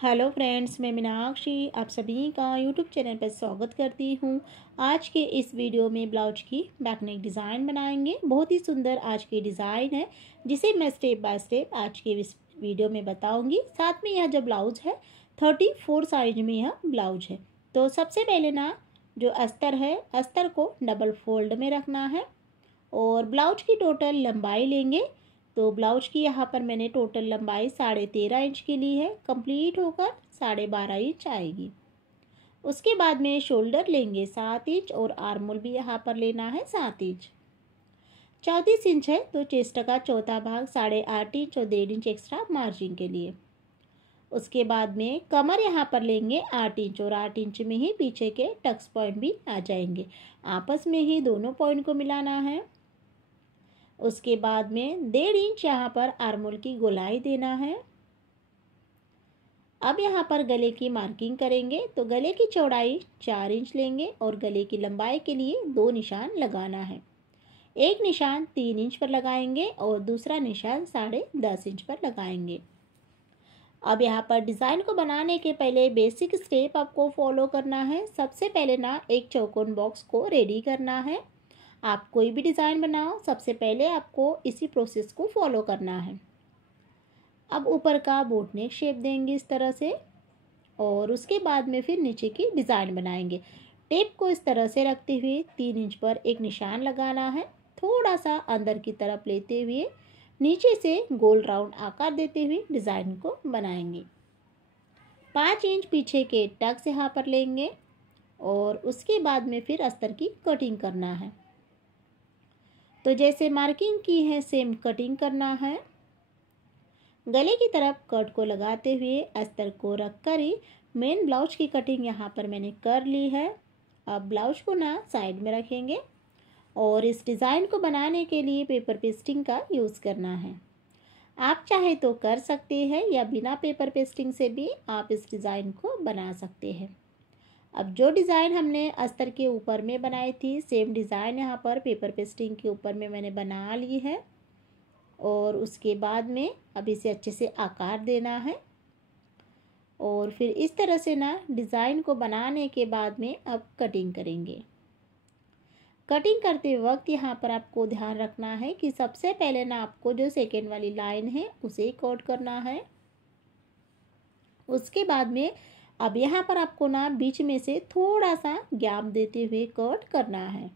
Hello friends, मैं मीनाक्षी आप सभी का यूट्यूब चैनल पर स्वागत करती हूँ। आज के इस वीडियो में ब्लाउज की बैक नेक डिज़ाइन बनाएंगे। बहुत ही सुंदर आज की डिज़ाइन है जिसे मैं स्टेप बाय स्टेप आज के इस वीडियो में बताऊंगी। साथ में यह जो ब्लाउज है 34 साइज में यह ब्लाउज है। तो सबसे पहले ना जो अस्तर है, अस्तर को डबल फोल्ड में रखना है और ब्लाउज की टोटल लंबाई लेंगे। तो ब्लाउज की यहाँ पर मैंने टोटल लंबाई 13.5 इंच की ली है, कंप्लीट होकर 12.5 इंच आएगी। उसके बाद में शोल्डर लेंगे 7 इंच और आर्मोल भी यहाँ पर लेना है 7 इंच। 34 इंच है तो चेस्ट का चौथा भाग 8.5 इंच और 1.5 इंच एक्स्ट्रा मार्जिन के लिए। उसके बाद में कमर यहाँ पर लेंगे 8 इंच और 8 इंच में ही पीछे के टक्स पॉइंट भी आ जाएंगे। आपस में ही दोनों पॉइंट को मिलाना है। उसके बाद में 1.5 इंच यहाँ पर आर्मोल की गोलाई देना है। अब यहाँ पर गले की मार्किंग करेंगे तो गले की चौड़ाई 4 इंच लेंगे और गले की लंबाई के लिए 2 निशान लगाना है। एक निशान 3 इंच पर लगाएंगे और दूसरा निशान 10.5 इंच पर लगाएंगे। अब यहाँ पर डिज़ाइन को बनाने के पहले बेसिक स्टेप आपको फॉलो करना है। सबसे पहले ना एक चौकोन बॉक्स को रेडी करना है। आप कोई भी डिज़ाइन बनाओ, सबसे पहले आपको इसी प्रोसेस को फॉलो करना है। अब ऊपर का बोट नेक शेप देंगे इस तरह से और उसके बाद में फिर नीचे की डिज़ाइन बनाएंगे। टेप को इस तरह से रखते हुए 3 इंच पर एक निशान लगाना है। थोड़ा सा अंदर की तरफ लेते हुए नीचे से गोल राउंड आकार देते हुए डिज़ाइन को बनाएंगे। 5 इंच पीछे के टक्स यहाँ पर लेंगे और उसके बाद में फिर अस्तर की कटिंग करना है। तो जैसे मार्किंग की है सेम कटिंग करना है। गले की तरफ कट को लगाते हुए अस्तर को रखकर ही मेन ब्लाउज की कटिंग यहाँ पर मैंने कर ली है। अब ब्लाउज को ना साइड में रखेंगे और इस डिज़ाइन को बनाने के लिए पेपर पेस्टिंग का यूज़ करना है। आप चाहे तो कर सकते हैं या बिना पेपर पेस्टिंग से भी आप इस डिज़ाइन को बना सकते हैं। अब जो डिज़ाइन हमने अस्तर के ऊपर में बनाई थी सेम डिज़ाइन यहाँ पर पेपर पेस्टिंग के ऊपर में मैंने बना ली है और उसके बाद में अब इसे अच्छे से आकार देना है और फिर इस तरह से ना डिज़ाइन को बनाने के बाद में अब कटिंग करेंगे। कटिंग करते वक्त यहाँ पर आपको ध्यान रखना है कि सबसे पहले ना आपको जो सेकेंड वाली लाइन है उसे कट करना है। उसके बाद में अब यहाँ पर आपको ना बीच में से थोड़ा सा गैप देते हुए कट करना है।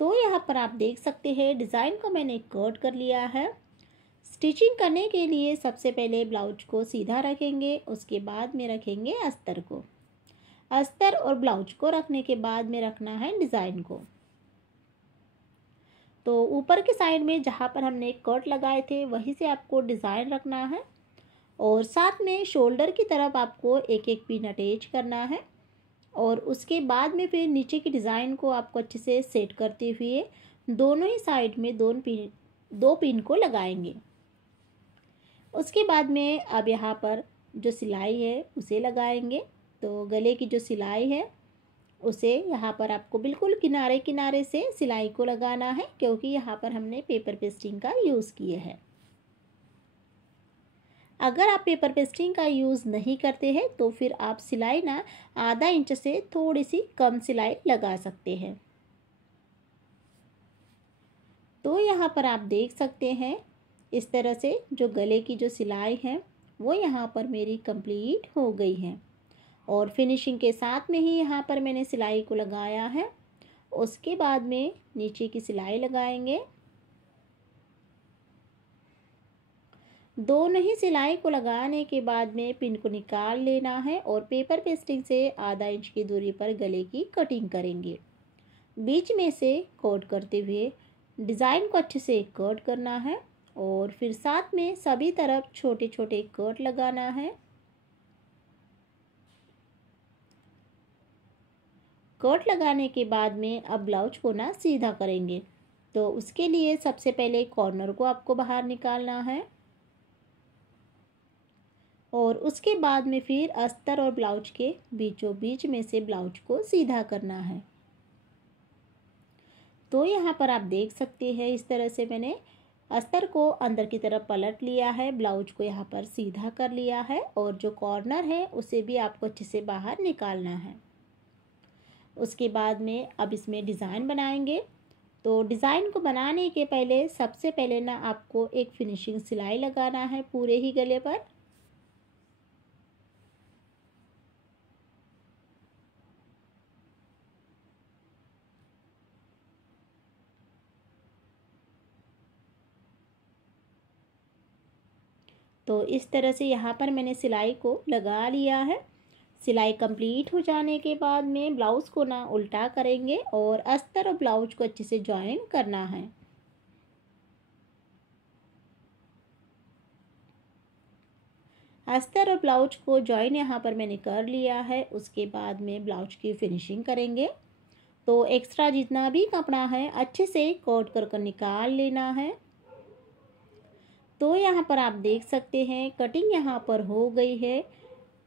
तो यहाँ पर आप देख सकते हैं डिज़ाइन को मैंने कट कर लिया है। स्टिचिंग करने के लिए सबसे पहले ब्लाउज को सीधा रखेंगे, उसके बाद में रखेंगे अस्तर को। अस्तर और ब्लाउज को रखने के बाद में रखना है डिज़ाइन को। तो ऊपर के साइड में जहाँ पर हमने कट लगाए थे वहीं से आपको डिज़ाइन रखना है और साथ में शोल्डर की तरफ आपको एक एक पिन अटैच करना है और उसके बाद में फिर नीचे की डिज़ाइन को आपको अच्छे से सेट करते हुए दोनों ही साइड में दो पिन को लगाएंगे। उसके बाद में अब यहाँ पर जो सिलाई है उसे लगाएंगे। तो गले की जो सिलाई है उसे यहाँ पर आपको बिल्कुल किनारे किनारे से सिलाई को लगाना है क्योंकि यहाँ पर हमने पेपर पेस्टिंग का यूज़ किया है। अगर आप पेपर पेस्टिंग का यूज़ नहीं करते हैं तो फिर आप सिलाई ना आधा इंच से थोड़ी सी कम सिलाई लगा सकते हैं। तो यहाँ पर आप देख सकते हैं इस तरह से जो गले की जो सिलाई है वो यहाँ पर मेरी कंप्लीट हो गई है और फिनिशिंग के साथ में ही यहाँ पर मैंने सिलाई को लगाया है। उसके बाद में नीचे की सिलाई लगाएंगे। दोनों ही सिलाई को लगाने के बाद में पिन को निकाल लेना है और पेपर पेस्टिंग से आधा इंच की दूरी पर गले की कटिंग करेंगे। बीच में से कट करते हुए डिज़ाइन को अच्छे से कट करना है और फिर साथ में सभी तरफ छोटे छोटे कट लगाना है। कट लगाने के बाद में अब ब्लाउज को ना सीधा करेंगे। तो उसके लिए सबसे पहले कॉर्नर को आपको बाहर निकालना है और उसके बाद में फिर अस्तर और ब्लाउज के बीचों बीच में से ब्लाउज को सीधा करना है। तो यहाँ पर आप देख सकते हैं इस तरह से मैंने अस्तर को अंदर की तरफ पलट लिया है, ब्लाउज को यहाँ पर सीधा कर लिया है और जो कॉर्नर है उसे भी आपको अच्छे से बाहर निकालना है। उसके बाद में अब इसमें डिज़ाइन बनाएंगे। तो डिज़ाइन को बनाने के पहले सबसे पहले ना आपको एक फिनिशिंग सिलाई लगाना है पूरे ही गले पर। तो इस तरह से यहाँ पर मैंने सिलाई को लगा लिया है। सिलाई कंप्लीट हो जाने के बाद में ब्लाउज़ को ना उल्टा करेंगे और अस्तर और ब्लाउज को अच्छे से जॉइन करना है। अस्तर और ब्लाउज को जॉइन यहाँ पर मैंने कर लिया है। उसके बाद में ब्लाउज की फिनिशिंग करेंगे। तो एक्स्ट्रा जितना भी कपड़ा है अच्छे से कोट कर निकाल लेना है। तो यहाँ पर आप देख सकते हैं कटिंग यहाँ पर हो गई है।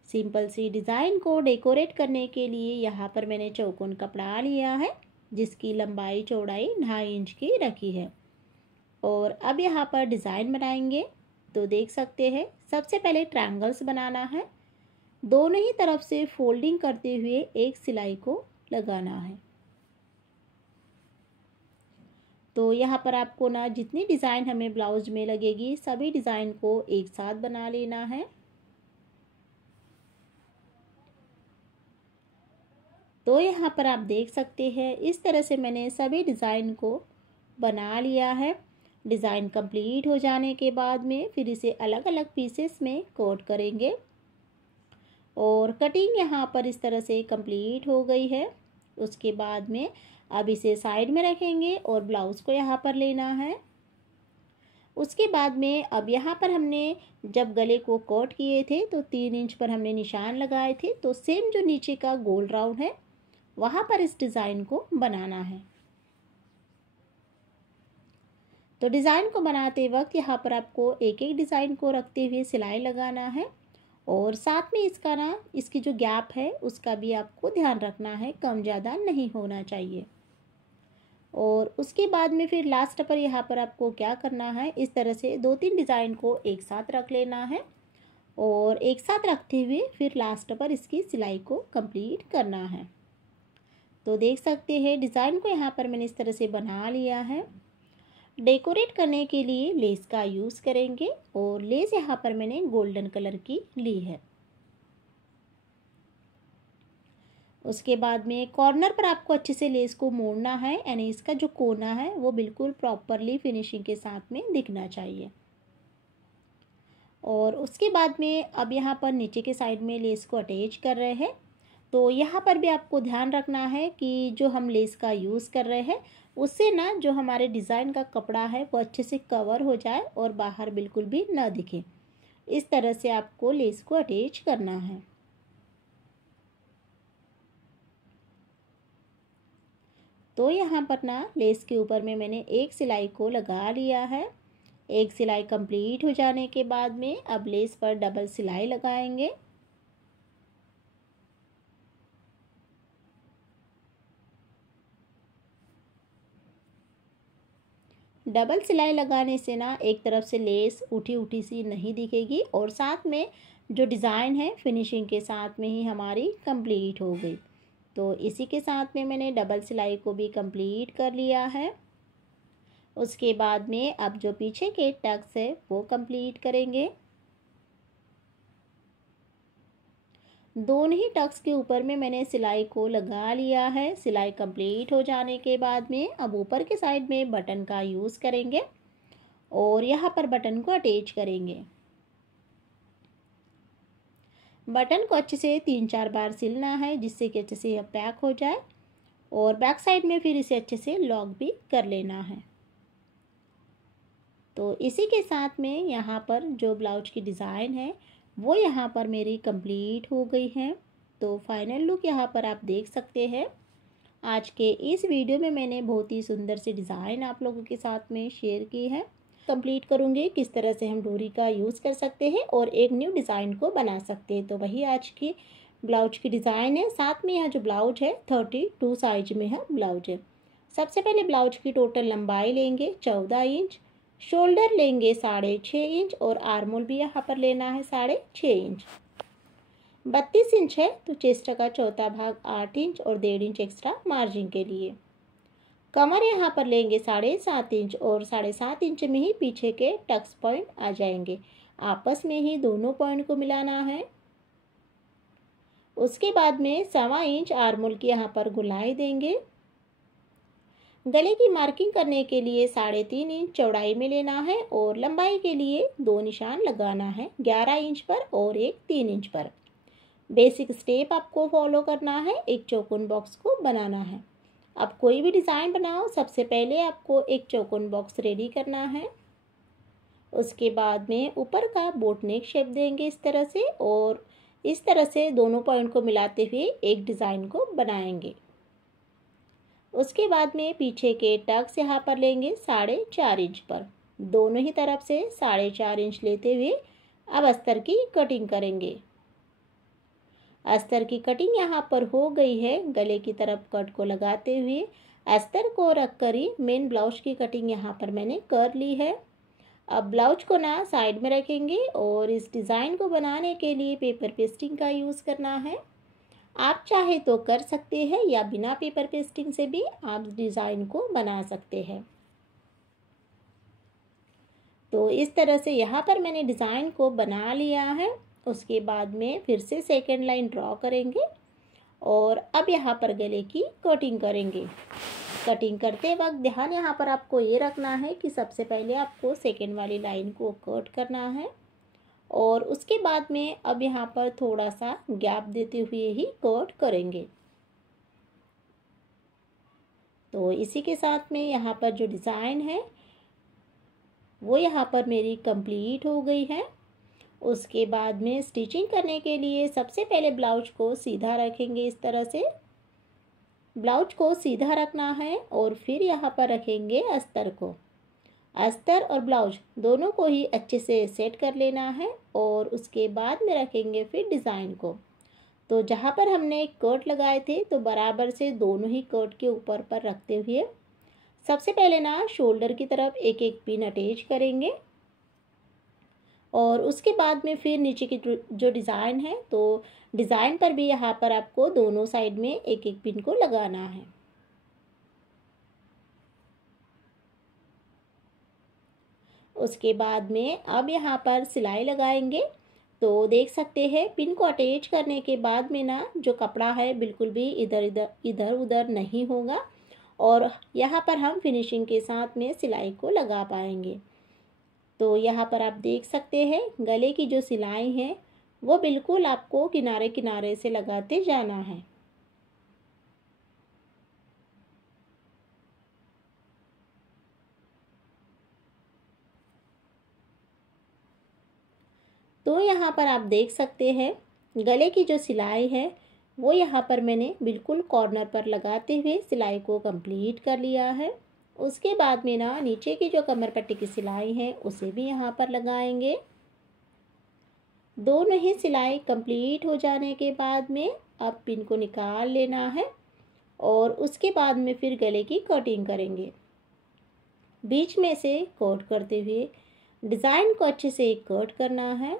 सिंपल सी डिज़ाइन को डेकोरेट करने के लिए यहाँ पर मैंने चौकोन कपड़ा लिया है जिसकी लंबाई चौड़ाई 2.5 इंच की रखी है। और अब यहाँ पर डिज़ाइन बनाएंगे। तो देख सकते हैं सबसे पहले ट्रायंगल्स बनाना है। दोनों ही तरफ से फोल्डिंग करते हुए एक सिलाई को लगाना है। तो यहाँ पर आपको ना जितनी डिज़ाइन हमें ब्लाउज में लगेगी सभी डिज़ाइन को एक साथ बना लेना है। तो यहाँ पर आप देख सकते हैं इस तरह से मैंने सभी डिज़ाइन को बना लिया है। डिज़ाइन कंप्लीट हो जाने के बाद में फिर इसे अलग अलग पीसेस में कोट करेंगे। और कटिंग यहाँ पर इस तरह से कंप्लीट हो गई है। उसके बाद में अब इसे साइड में रखेंगे और ब्लाउज़ को यहाँ पर लेना है। उसके बाद में अब यहाँ पर हमने जब गले को कोट किए थे तो 3 इंच पर हमने निशान लगाए थे। तो सेम जो नीचे का गोल राउंड है वहाँ पर इस डिज़ाइन को बनाना है। तो डिज़ाइन को बनाते वक्त यहाँ पर आपको एक एक डिज़ाइन को रखते हुए सिलाई लगाना है और साथ में इसका ना इसकी जो गैप है उसका भी आपको ध्यान रखना है, कम ज़्यादा नहीं होना चाहिए। और उसके बाद में फिर लास्ट पर यहाँ पर आपको क्या करना है, इस तरह से 2-3 डिज़ाइन को एक साथ रख लेना है और एक साथ रखते हुए फिर लास्ट पर इसकी सिलाई को कंप्लीट करना है। तो देख सकते हैं डिज़ाइन को यहाँ पर मैंने इस तरह से बना लिया है। डेकोरेट करने के लिए लेस का यूज़ करेंगे और लेस यहाँ पर मैंने गोल्डन कलर की ली है। उसके बाद में कॉर्नर पर आपको अच्छे से लेस को मोड़ना है, यानी इसका जो कोना है वो बिल्कुल प्रॉपरली फिनिशिंग के साथ में दिखना चाहिए। और उसके बाद में अब यहाँ पर नीचे के साइड में लेस को अटैच कर रहे हैं। तो यहाँ पर भी आपको ध्यान रखना है कि जो हम लेस का यूज़ कर रहे हैं उससे ना जो हमारे डिज़ाइन का कपड़ा है वो अच्छे से कवर हो जाए और बाहर बिल्कुल भी ना दिखे। इस तरह से आपको लेस को अटैच करना है। तो यहाँ पर ना लेस के ऊपर में मैंने एक सिलाई को लगा लिया है। एक सिलाई कंप्लीट हो जाने के बाद में अब लेस पर डबल सिलाई लगाएंगे। डबल सिलाई लगाने से ना एक तरफ से लेस उठी उठी सी नहीं दिखेगी और साथ में जो डिज़ाइन है फिनिशिंग के साथ में ही हमारी कंप्लीट हो गई। तो इसी के साथ में मैंने डबल सिलाई को भी कंप्लीट कर लिया है। उसके बाद में अब जो पीछे के टक्स है वो कंप्लीट करेंगे। दोनों ही टक्स के ऊपर में मैंने सिलाई को लगा लिया है। सिलाई कंप्लीट हो जाने के बाद में अब ऊपर के साइड में बटन का यूज़ करेंगे और यहाँ पर बटन को अटैच करेंगे। बटन को अच्छे से 3-4 बार सिलना है जिससे कि अच्छे से यह पैक हो जाए और बैक साइड में फिर इसे अच्छे से लॉक भी कर लेना है। तो इसी के साथ में यहाँ पर जो ब्लाउज की डिज़ाइन है वो यहाँ पर मेरी कंप्लीट हो गई है। तो फाइनल लुक यहाँ पर आप देख सकते हैं। आज के इस वीडियो में मैंने बहुत ही सुंदर सी डिज़ाइन आप लोगों के साथ में शेयर की है। कंप्लीट करूँगी किस तरह से हम डोरी का यूज़ कर सकते हैं और एक न्यू डिज़ाइन को बना सकते हैं। तो वही आज की ब्लाउज की डिज़ाइन है। साथ में यह जो ब्लाउज है 32 साइज में है ब्लाउज है। सबसे पहले ब्लाउज की टोटल लंबाई लेंगे 14 इंच, शोल्डर लेंगे 6.5 इंच और आर्मोल भी यहाँ पर लेना है 6.5 इंच। 32 इंच है तो चेस्ट का चौथा भाग 8 इंच और 1.5 इंच एक्स्ट्रा मार्जिन के लिए। कमर यहाँ पर लेंगे 7.5 इंच और 7.5 इंच में ही पीछे के टक्स पॉइंट आ जाएंगे। आपस में ही दोनों पॉइंट को मिलाना है। उसके बाद में 1.25 इंच आर्मोल की यहाँ पर गुलाई देंगे। गले की मार्किंग करने के लिए 3.5 इंच चौड़ाई में लेना है और लंबाई के लिए 2 निशान लगाना है, 11 इंच पर और एक 3 इंच पर। बेसिक स्टेप आपको फॉलो करना है, एक चौकोन बॉक्स को बनाना है। अब कोई भी डिज़ाइन बनाओ, सबसे पहले आपको एक चौकोन बॉक्स रेडी करना है। उसके बाद में ऊपर का बोट नेक शेप देंगे इस तरह से, और इस तरह से दोनों पॉइंट को मिलाते हुए एक डिज़ाइन को बनाएंगे। उसके बाद में पीछे के टक्स यहाँ पर लेंगे 4.5 इंच पर, दोनों ही तरफ से 4.5 इंच लेते हुए अब अस्तर की कटिंग करेंगे। अस्तर की कटिंग यहाँ पर हो गई है। गले की तरफ कट को लगाते हुए अस्तर को रख कर ही मेन ब्लाउज की कटिंग यहाँ पर मैंने कर ली है। अब ब्लाउज को ना साइड में रखेंगे और इस डिज़ाइन को बनाने के लिए पेपर पेस्टिंग का यूज़ करना है। आप चाहे तो कर सकते हैं या बिना पेपर पेस्टिंग से भी आप डिज़ाइन को बना सकते हैं। तो इस तरह से यहाँ पर मैंने डिज़ाइन को बना लिया है। उसके बाद में फिर से सेकेंड लाइन ड्रॉ करेंगे और अब यहाँ पर गले की कटिंग करेंगे। कटिंग करते वक्त ध्यान यहाँ पर आपको ये रखना है कि सबसे पहले आपको सेकेंड वाली लाइन को कट करना है और उसके बाद में अब यहाँ पर थोड़ा सा गैप देते हुए ही कट करेंगे। तो इसी के साथ में यहाँ पर जो डिज़ाइन है वो यहाँ पर मेरी कंप्लीट हो गई है। उसके बाद में स्टिचिंग करने के लिए सबसे पहले ब्लाउज को सीधा रखेंगे। इस तरह से ब्लाउज को सीधा रखना है और फिर यहाँ पर रखेंगे अस्तर को। अस्तर और ब्लाउज दोनों को ही अच्छे से सेट कर लेना है और उसके बाद में रखेंगे फिर डिज़ाइन को। तो जहाँ पर हमने कट लगाए थे तो बराबर से दोनों ही कट के ऊपर पर रखते हुए सबसे पहले ना शोल्डर की तरफ एक एक पिन अटैच करेंगे और उसके बाद में फिर नीचे की जो डिज़ाइन है तो डिज़ाइन पर भी यहाँ पर आपको दोनों साइड में एक एक पिन को लगाना है। उसके बाद में अब यहाँ पर सिलाई लगाएंगे। तो देख सकते हैं पिन को अटैच करने के बाद में ना जो कपड़ा है बिल्कुल भी इधर उधर नहीं होगा और यहाँ पर हम फिनिशिंग के साथ में सिलाई को लगा पाएंगे। तो यहाँ पर आप देख सकते हैं गले की जो सिलाई है वो बिल्कुल आपको किनारे किनारे से लगाते जाना है। तो यहाँ पर आप देख सकते हैं गले की जो सिलाई है वो यहाँ पर मैंने बिल्कुल कॉर्नर पर लगाते हुए सिलाई को कंप्लीट कर लिया है। उसके बाद में ना नीचे की जो कमर पट्टी की सिलाई है उसे भी यहाँ पर लगाएंगे। दोनों ही सिलाई कंप्लीट हो जाने के बाद में अब पिन को निकाल लेना है और उसके बाद में फिर गले की कटिंग करेंगे। बीच में से कट करते हुए डिज़ाइन को अच्छे से कट करना है।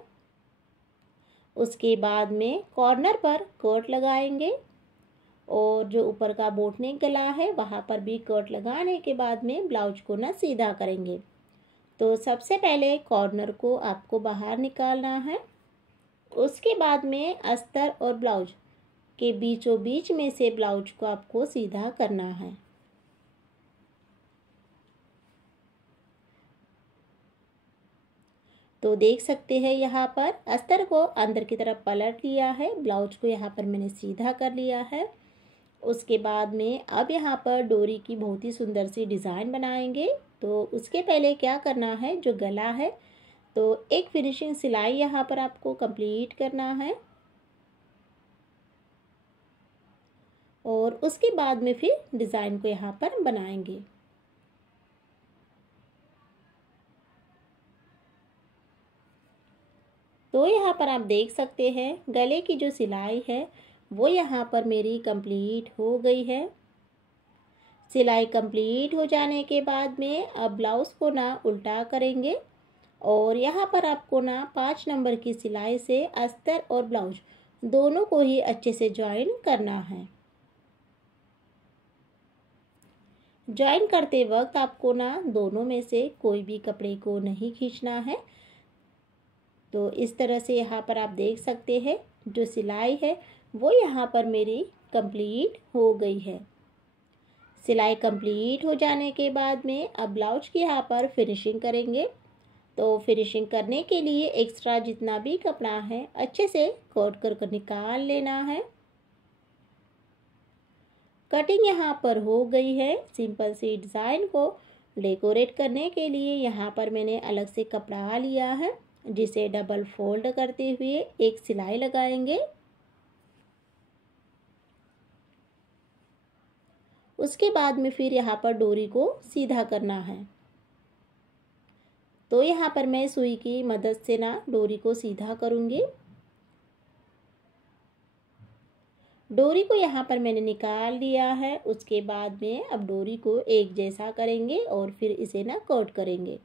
उसके बाद में कॉर्नर पर कट लगाएंगे और जो ऊपर का बोट नेक गला है वहाँ पर भी कट लगाने के बाद में ब्लाउज को ना सीधा करेंगे। तो सबसे पहले कॉर्नर को आपको बाहर निकालना है। उसके बाद में अस्तर और ब्लाउज के बीचों बीच में से ब्लाउज को आपको सीधा करना है। तो देख सकते हैं यहाँ पर अस्तर को अंदर की तरफ पलट लिया है, ब्लाउज को यहाँ पर मैंने सीधा कर लिया है। उसके बाद में अब यहाँ पर डोरी की बहुत ही सुंदर सी डिज़ाइन बनाएंगे। तो उसके पहले क्या करना है, जो गला है तो एक फिनिशिंग सिलाई यहाँ पर आपको कंप्लीट करना है और उसके बाद में फिर डिज़ाइन को यहाँ पर बनाएंगे। तो यहाँ पर आप देख सकते हैं गले की जो सिलाई है वो यहाँ पर मेरी कंप्लीट हो गई है। सिलाई कंप्लीट हो जाने के बाद में अब ब्लाउज़ को ना उल्टा करेंगे और यहाँ पर आपको ना 5 नंबर की सिलाई से अस्तर और ब्लाउज दोनों को ही अच्छे से ज्वाइन करना है। ज्वाइन करते वक्त आपको ना दोनों में से कोई भी कपड़े को नहीं खींचना है। तो इस तरह से यहाँ पर आप देख सकते हैं जो सिलाई है वो यहाँ पर मेरी कंप्लीट हो गई है। सिलाई कंप्लीट हो जाने के बाद में अब ब्लाउज की यहाँ पर फिनिशिंग करेंगे। तो फिनिशिंग करने के लिए एक्स्ट्रा जितना भी कपड़ा है अच्छे से कट कर निकाल लेना है। कटिंग यहाँ पर हो गई है। सिंपल सी डिज़ाइन को डेकोरेट करने के लिए यहाँ पर मैंने अलग से कपड़ा लिया है जिसे डबल फोल्ड करते हुए एक सिलाई लगाएंगे। उसके बाद में फिर यहाँ पर डोरी को सीधा करना है। तो यहाँ पर मैं सुई की मदद से ना डोरी को सीधा करूँगी। डोरी को यहाँ पर मैंने निकाल लिया है। उसके बाद में अब डोरी को एक जैसा करेंगे और फिर इसे ना कट करेंगे।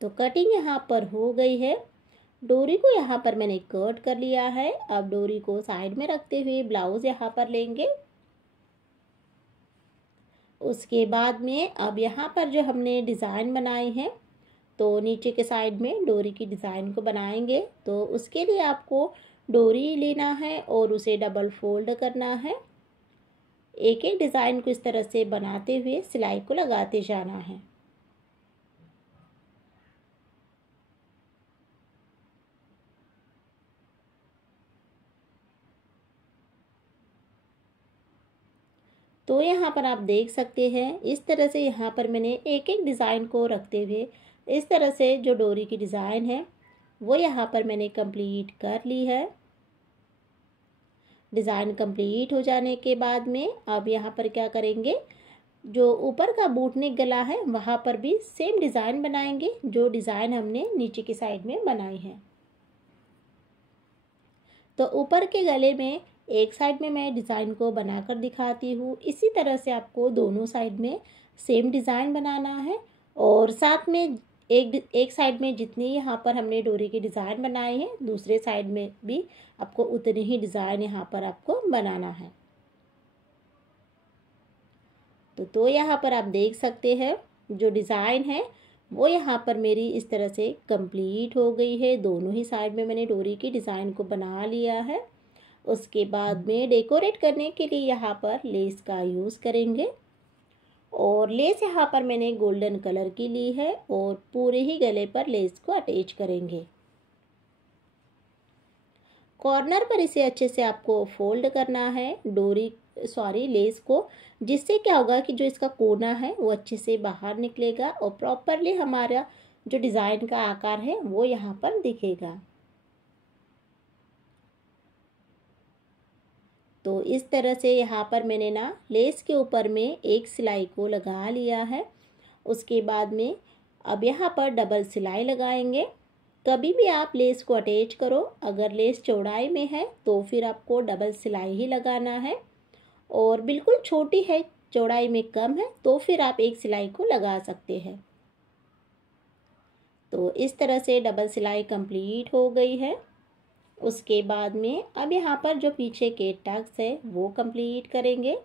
तो कटिंग यहाँ पर हो गई है। डोरी को यहाँ पर मैंने कट कर लिया है। अब डोरी को साइड में रखते हुए ब्लाउज यहाँ पर लेंगे। उसके बाद में अब यहाँ पर जो हमने डिज़ाइन बनाई है तो नीचे के साइड में डोरी की डिज़ाइन को बनाएंगे। तो उसके लिए आपको डोरी लेना है और उसे डबल फोल्ड करना है। एक एक डिज़ाइन को इस तरह से बनाते हुए सिलाई को लगाते जाना है। तो यहाँ पर आप देख सकते हैं इस तरह से यहाँ पर मैंने एक एक डिज़ाइन को रखते हुए इस तरह से जो डोरी की डिज़ाइन है वो यहाँ पर मैंने कंप्लीट कर ली है। डिज़ाइन कंप्लीट हो जाने के बाद में अब यहाँ पर क्या करेंगे, जो ऊपर का बूट नेक गला है वहाँ पर भी सेम डिज़ाइन बनाएंगे जो डिज़ाइन हमने नीचे की साइड में बनाई है। तो ऊपर के गले में एक साइड में मैं डिज़ाइन को बनाकर दिखाती हूँ। इसी तरह से आपको दोनों साइड में सेम डिज़ाइन बनाना है और साथ में एक साइड में जितनी यहाँ पर हमने डोरी की डिज़ाइन बनाई है दूसरे साइड में भी आपको उतनी ही डिज़ाइन यहाँ पर आपको बनाना है। तो यहाँ पर आप देख सकते हैं जो डिज़ाइन है वो यहाँ पर मेरी इस तरह से कंप्लीट हो गई है। दोनों ही साइड में मैंने डोरी की डिज़ाइन को बना लिया है। उसके बाद में डेकोरेट करने के लिए यहाँ पर लेस का यूज़ करेंगे और लेस यहाँ पर मैंने गोल्डन कलर की ली है और पूरे ही गले पर लेस को अटैच करेंगे। कॉर्नर पर इसे अच्छे से आपको फोल्ड करना है लेस को, जिससे क्या होगा कि जो इसका कोना है वो अच्छे से बाहर निकलेगा और प्रॉपरली हमारा जो डिज़ाइन का आकार है वो यहाँ पर दिखेगा। तो इस तरह से यहाँ पर मैंने ना लेस के ऊपर में एक सिलाई को लगा लिया है। उसके बाद में अब यहाँ पर डबल सिलाई लगाएंगे। कभी भी आप लेस को अटैच करो, अगर लेस चौड़ाई में है तो फिर आपको डबल सिलाई ही लगाना है और बिल्कुल छोटी है, चौड़ाई में कम है तो फिर आप एक सिलाई को लगा सकते हैं। तो इस तरह से डबल सिलाई कंप्लीट हो गई है। उसके बाद में अब यहाँ पर जो पीछे के टक्स है वो कंप्लीट करेंगे।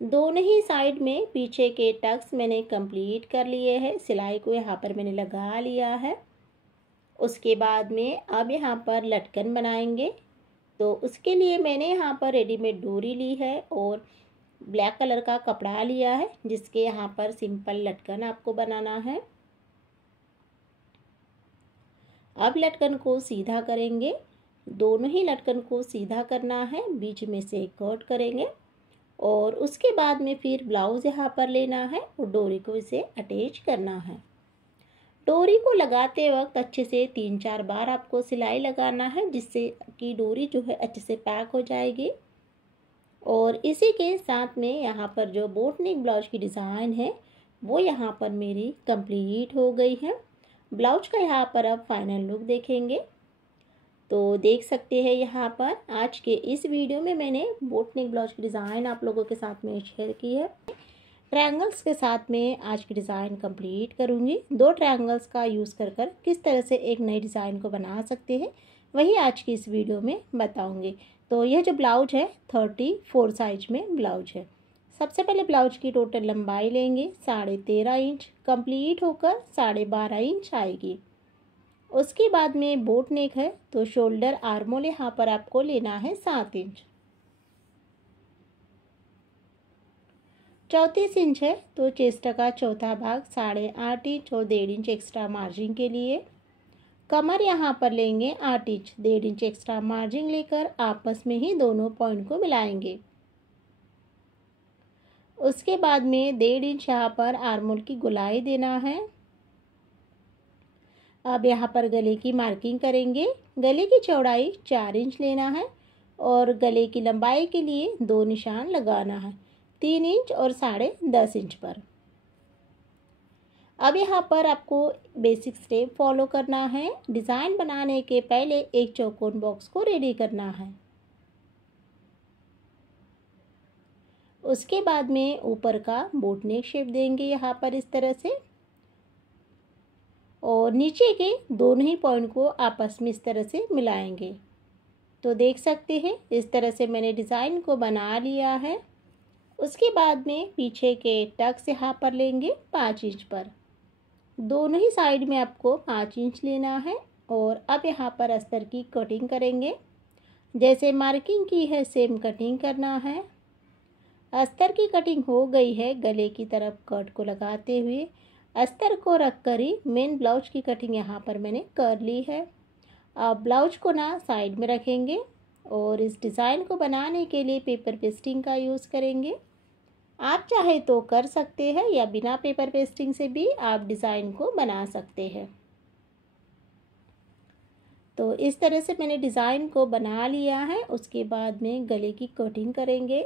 दोनों ही साइड में पीछे के टक्स मैंने कंप्लीट कर लिए हैं। सिलाई को यहाँ पर मैंने लगा लिया है। उसके बाद में अब यहाँ पर लटकन बनाएंगे। तो उसके लिए मैंने यहाँ पर रेडीमेड डोरी ली है और ब्लैक कलर का कपड़ा लिया है जिसके यहाँ पर सिंपल लटकन आपको बनाना है। अब लटकन को सीधा करेंगे। दोनों ही लटकन को सीधा करना है, बीच में से कट करेंगे और उसके बाद में फिर ब्लाउज यहाँ पर लेना है और डोरी को इसे अटैच करना है। डोरी को लगाते वक्त अच्छे से 3-4 बार आपको सिलाई लगाना है जिससे कि डोरी जो है अच्छे से पैक हो जाएगी। और इसी के साथ में यहाँ पर जो बोट नेक ब्लाउज की डिज़ाइन है वो यहाँ पर मेरी कंप्लीट हो गई है। ब्लाउज का यहाँ पर अब फाइनल लुक देखेंगे। तो देख सकते हैं यहाँ पर आज के इस वीडियो में मैंने बोट नेक ब्लाउज की डिज़ाइन आप लोगों के साथ में शेयर की है। ट्रायंगल्स के साथ में आज की डिज़ाइन कंप्लीट करूँगी। 2 ट्रायंगल्स का यूज़ कर किस तरह से एक नई डिज़ाइन को बना सकते हैं वही आज की इस वीडियो में बताऊँगी। तो यह जो ब्लाउज है 34 साइज में ब्लाउज है। सबसे पहले ब्लाउज की टोटल लंबाई लेंगे 13.5 इंच, कंप्लीट होकर 12.5 इंच आएगी। उसके बाद में बोट नेक है तो शोल्डर आर्मोल यहाँ पर आपको लेना है 7 इंच। 34 इंच है तो चेस्ट का चौथा भाग 8.5 इंच और 1.5 इंच एक्स्ट्रा मार्जिन के लिए। कमर यहाँ पर लेंगे 8 इंच, 1.5 इंच एक्स्ट्रा मार्जिन लेकर आपस में ही दोनों पॉइंट को मिलाएंगे। उसके बाद में 1.5 इंच यहाँ पर आर्मोल की गोलाई देना है। अब यहाँ पर गले की मार्किंग करेंगे। गले की चौड़ाई 4 इंच लेना है और गले की लंबाई के लिए 2 निशान लगाना है, 3 इंच और 10.5 इंच पर। अब यहाँ पर आपको बेसिक स्टेप फॉलो करना है। डिज़ाइन बनाने के पहले एक चौकोन बॉक्स को रेडी करना है। उसके बाद में ऊपर का बोट नेक शेप देंगे यहाँ पर इस तरह से, और नीचे के दोनों ही पॉइंट को आपस में इस तरह से मिलाएंगे। तो देख सकते हैं इस तरह से मैंने डिज़ाइन को बना लिया है। उसके बाद में पीछे के टक्स यहाँ पर लेंगे 5 इंच पर। दोनों ही साइड में आपको 5 इंच लेना है और अब यहाँ पर अस्तर की कटिंग करेंगे। जैसे मार्किंग की है सेम कटिंग करना है। अस्तर की कटिंग हो गई है। गले की तरफ कट को लगाते हुए अस्तर को रख कर ही मेन ब्लाउज की कटिंग यहाँ पर मैंने कर ली है। अब ब्लाउज को ना साइड में रखेंगे और इस डिज़ाइन को बनाने के लिए पेपर पेस्टिंग का यूज़ करेंगे। आप चाहे तो कर सकते हैं या बिना पेपर पेस्टिंग से भी आप डिज़ाइन को बना सकते हैं। तो इस तरह से मैंने डिज़ाइन को बना लिया है। उसके बाद में गले की कटिंग करेंगे।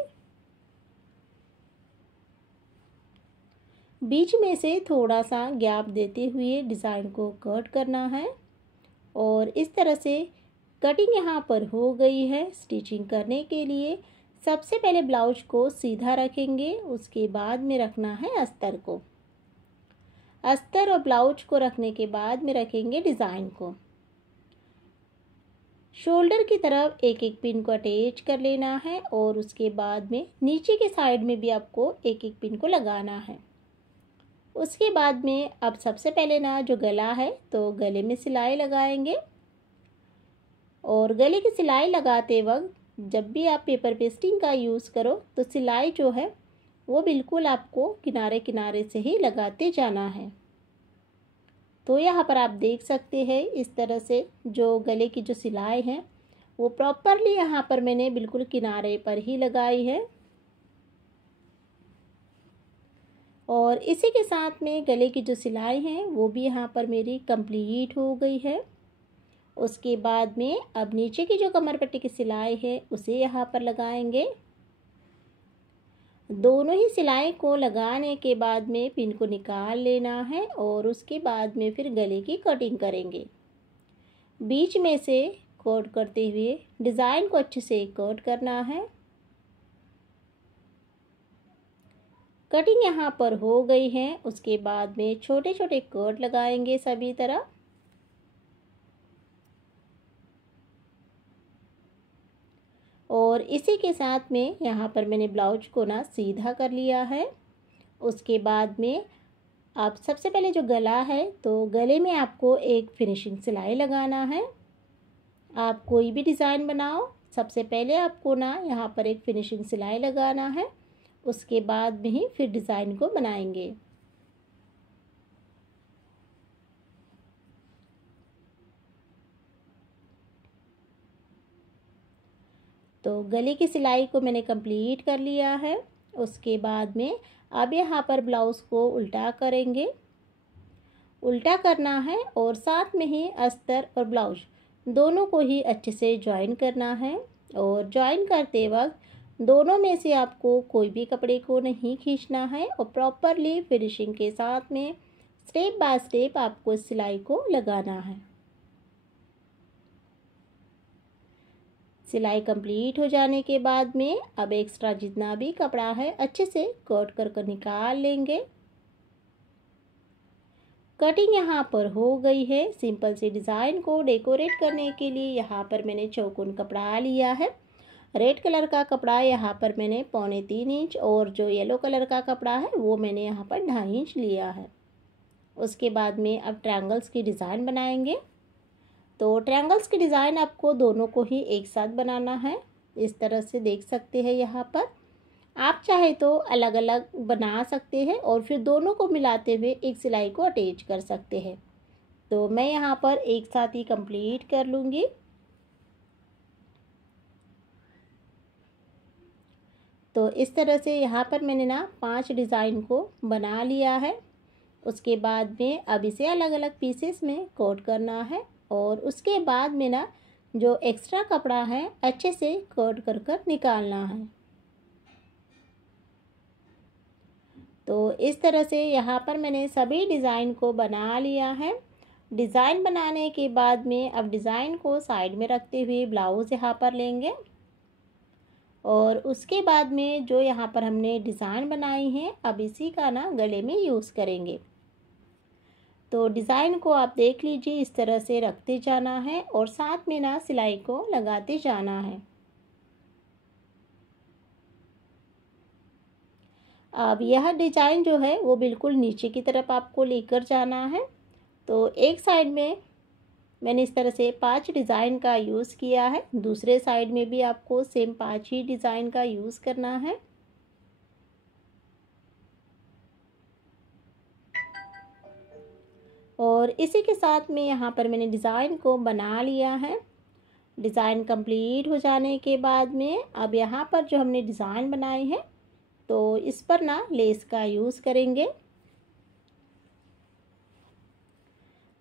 बीच में से थोड़ा सा गैप देते हुए डिज़ाइन को कट करना है और इस तरह से कटिंग यहाँ पर हो गई है। स्टिचिंग करने के लिए सबसे पहले ब्लाउज को सीधा रखेंगे, उसके बाद में रखना है अस्तर को। अस्तर और ब्लाउज को रखने के बाद में रखेंगे डिज़ाइन को। शोल्डर की तरफ एक एक पिन को अटैच कर लेना है और उसके बाद में नीचे के साइड में भी आपको एक एक पिन को लगाना है। उसके बाद में अब सबसे पहले ना जो गला है तो गले में सिलाई लगाएंगे और गले की सिलाई लगाते वक्त जब भी आप पेपर पेस्टिंग का यूज़ करो तो सिलाई जो है वो बिल्कुल आपको किनारे किनारे से ही लगाते जाना है। तो यहाँ पर आप देख सकते हैं इस तरह से जो गले की जो सिलाई है वो प्रॉपरली यहाँ पर मैंने बिल्कुल किनारे पर ही लगाई है। और इसी के साथ में गले की जो सिलाई है वो भी यहाँ पर मेरी कंप्लीट हो गई है। उसके बाद में अब नीचे की जो कमर पट्टी की सिलाई है उसे यहाँ पर लगाएंगे। दोनों ही सिलाई को लगाने के बाद में पिन को निकाल लेना है और उसके बाद में फिर गले की कटिंग करेंगे। बीच में से कट करते हुए डिज़ाइन को अच्छे से कट करना है। कटिंग यहाँ पर हो गई है। उसके बाद में छोटे छोटे कट लगाएंगे सभी तरफ। और इसी के साथ में यहाँ पर मैंने ब्लाउज को ना सीधा कर लिया है। उसके बाद में आप सबसे पहले जो गला है तो गले में आपको एक फिनिशिंग सिलाई लगाना है। आप कोई भी डिज़ाइन बनाओ, सबसे पहले आपको ना यहाँ पर एक फिनिशिंग सिलाई लगाना है। उसके बाद में ही फिर डिज़ाइन को बनाएंगे। तो गले की सिलाई को मैंने कंप्लीट कर लिया है। उसके बाद में अब यहाँ पर ब्लाउज़ को उल्टा करेंगे। उल्टा करना है और साथ में ही अस्तर और ब्लाउज दोनों को ही अच्छे से ज्वाइन करना है। और ज्वाइन करते वक्त दोनों में से आपको कोई भी कपड़े को नहीं खींचना है और प्रॉपरली फिनिशिंग के साथ में स्टेप बाय स्टेप आपको सिलाई को लगाना है। सिलाई कंप्लीट हो जाने के बाद में अब एक्स्ट्रा जितना भी कपड़ा है अच्छे से कट कर निकाल लेंगे। कटिंग यहाँ पर हो गई है। सिंपल सी डिज़ाइन को डेकोरेट करने के लिए यहाँ पर मैंने चौकोन कपड़ा लिया है। रेड कलर का कपड़ा यहाँ पर मैंने 3.25 इंच और जो येलो कलर का कपड़ा है वो मैंने यहाँ पर 2.5 इंच लिया है। उसके बाद में अब ट्रायंगल्स की डिज़ाइन बनाएंगे। तो ट्रायंगल्स की डिज़ाइन आपको दोनों को ही एक साथ बनाना है। इस तरह से देख सकते हैं यहाँ पर। आप चाहे तो अलग अलग बना सकते हैं और फिर दोनों को मिलाते हुए एक सिलाई को अटैच कर सकते हैं। तो मैं यहाँ पर एक साथ ही कंप्लीट कर लूँगी। तो इस तरह से यहाँ पर मैंने ना 5 डिज़ाइन को बना लिया है। उसके बाद में अब इसे अलग अलग पीसेस में कोट करना है और उसके बाद में ना जो एक्स्ट्रा कपड़ा है अच्छे से कोट कर निकालना है। तो इस तरह से यहाँ पर मैंने सभी डिज़ाइन को बना लिया है। डिज़ाइन बनाने के बाद में अब डिज़ाइन को साइड में रखते हुए ब्लाउज़ यहाँ पर लेंगे और उसके बाद में जो यहाँ पर हमने डिज़ाइन बनाई है अब इसी का ना गले में यूज़ करेंगे। तो डिज़ाइन को आप देख लीजिए, इस तरह से रखते जाना है और साथ में ना सिलाई को लगाते जाना है। अब यह डिज़ाइन जो है वो बिल्कुल नीचे की तरफ आपको लेकर जाना है। तो एक साइड में मैंने इस तरह से 5 डिज़ाइन का यूज़ किया है, दूसरे साइड में भी आपको सेम 5 ही डिज़ाइन का यूज़ करना है। और इसी के साथ में यहाँ पर मैंने डिज़ाइन को बना लिया है। डिज़ाइन कंप्लीट हो जाने के बाद में अब यहाँ पर जो हमने डिज़ाइन बनाई है तो इस पर ना लेस का यूज़ करेंगे।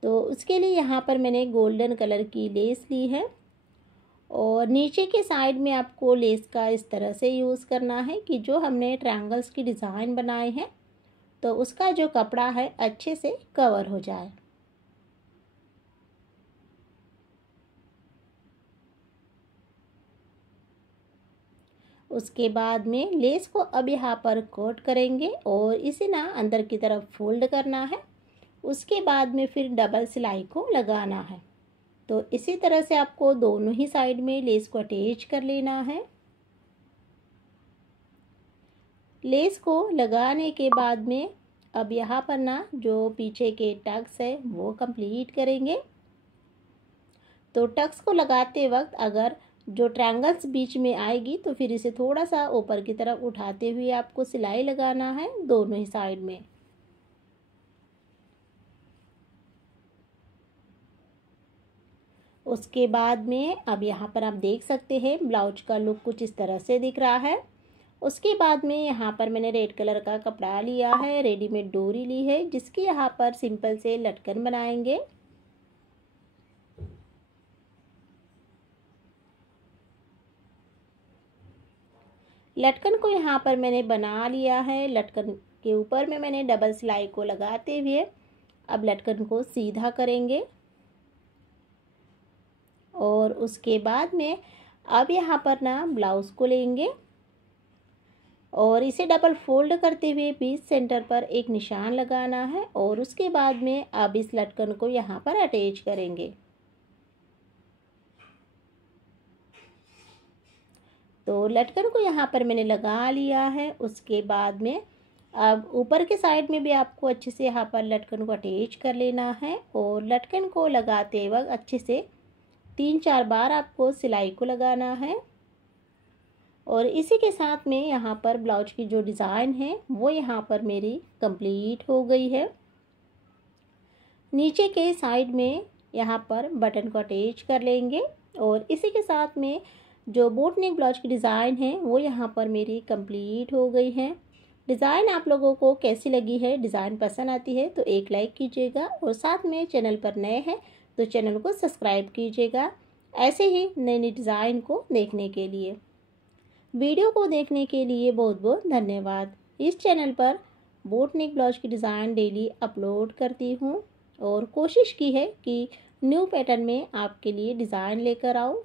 तो उसके लिए यहाँ पर मैंने गोल्डन कलर की लेस ली है और नीचे के साइड में आपको लेस का इस तरह से यूज़ करना है कि जो हमने ट्रायंगल्स की डिज़ाइन बनाए हैं तो उसका जो कपड़ा है अच्छे से कवर हो जाए। उसके बाद में लेस को अब यहाँ पर कोट करेंगे और इसे ना अंदर की तरफ फोल्ड करना है। उसके बाद में फिर डबल सिलाई को लगाना है। तो इसी तरह से आपको दोनों ही साइड में लेस को अटैच कर लेना है। लेस को लगाने के बाद में अब यहाँ पर ना जो पीछे के टक्स है वो कंप्लीट करेंगे। तो टक्स को लगाते वक्त अगर जो ट्रायंगल्स बीच में आएगी तो फिर इसे थोड़ा सा ऊपर की तरफ उठाते हुए आपको सिलाई लगाना है दोनों ही साइड में। उसके बाद में अब यहाँ पर आप देख सकते हैं ब्लाउज का लुक कुछ इस तरह से दिख रहा है। उसके बाद में यहाँ पर मैंने रेड कलर का कपड़ा लिया है, रेडीमेड डोरी ली है जिसकी यहाँ पर सिंपल से लटकन बनाएंगे। लटकन को यहाँ पर मैंने बना लिया है। लटकन के ऊपर में मैंने डबल सिलाई को लगाते हुए अब लटकन को सीधा करेंगे और उसके बाद में अब यहाँ पर ना ब्लाउज़ को लेंगे और इसे डबल फोल्ड करते हुए बीच सेंटर पर एक निशान लगाना है और उसके बाद में अब इस लटकन को यहाँ पर अटैच करेंगे। तो लटकन को यहाँ पर मैंने लगा लिया है। उसके बाद में अब ऊपर के साइड में भी आपको अच्छे से यहाँ पर लटकन को अटैच कर लेना है और लटकन को लगाते वक्त अच्छे से 3-4 बार आपको सिलाई को लगाना है। और इसी के साथ में यहाँ पर ब्लाउज की जो डिज़ाइन है वो यहाँ पर मेरी कंप्लीट हो गई है। नीचे के साइड में यहाँ पर बटन को अटैच कर लेंगे और इसी के साथ में जो बोट नेक ब्लाउज की डिज़ाइन है वो यहाँ पर मेरी कंप्लीट हो गई है। डिज़ाइन आप लोगों को कैसी लगी है, डिज़ाइन पसंद आती है तो एक लाइक कीजिएगा और साथ में चैनल पर नए हैं तो चैनल को सब्सक्राइब कीजिएगा ऐसे ही नई नई डिज़ाइन को देखने के लिए। वीडियो को देखने के लिए बहुत बहुत धन्यवाद। इस चैनल पर बोट नेक ब्लाउज की डिज़ाइन डेली अपलोड करती हूँ और कोशिश की है कि न्यू पैटर्न में आपके लिए डिज़ाइन लेकर आऊँ।